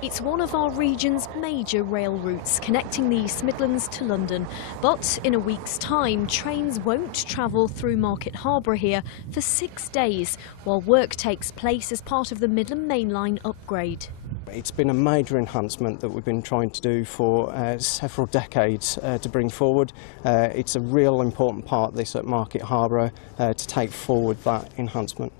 It's one of our region's major rail routes, connecting the East Midlands to London. But in a week's time, trains won't travel through Market Harborough here for 6 days, while work takes place as part of the Midland Main Line upgrade. It's been a major enhancement that we've been trying to do for several decades to bring forward. It's a real important part, this at Market Harborough, to take forward that enhancement.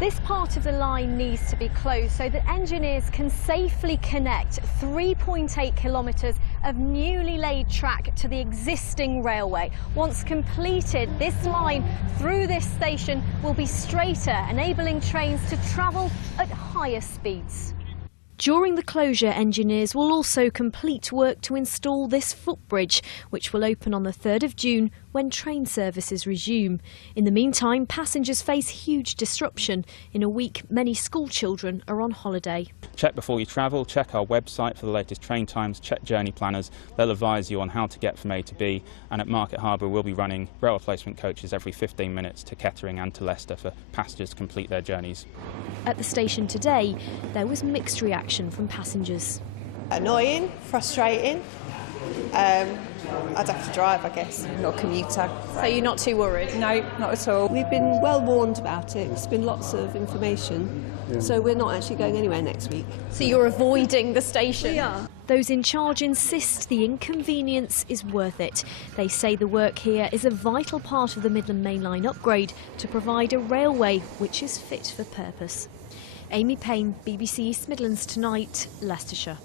This part of the line needs to be closed so that engineers can safely connect 3.8 kilometres of newly laid track to the existing railway. Once completed, this line through this station will be straighter, enabling trains to travel at higher speeds. During the closure, engineers will also complete work to install this footbridge, which will open on the 3rd of June when train services resume. In the meantime, passengers face huge disruption. In a week, many school children are on holiday. Check before you travel, check our website for the latest train times, check journey planners. They'll advise you on how to get from A to B. And at Market Harborough, we'll be running rail replacement coaches every 15 minutes to Kettering and to Leicester for passengers to complete their journeys. At the station today, there was mixed reaction from passengers. Annoying, frustrating. I'd have to drive, I guess. Not a commuter. So you're not too worried? No, not at all. We've been well warned about it. It's been lots of information. So we're not actually going anywhere next week. So you're avoiding the station? We are. Those in charge insist the inconvenience is worth it. They say the work here is a vital part of the Midland Main Line upgrade to provide a railway which is fit for purpose. Amy Payne, BBC East Midlands Tonight, Leicestershire.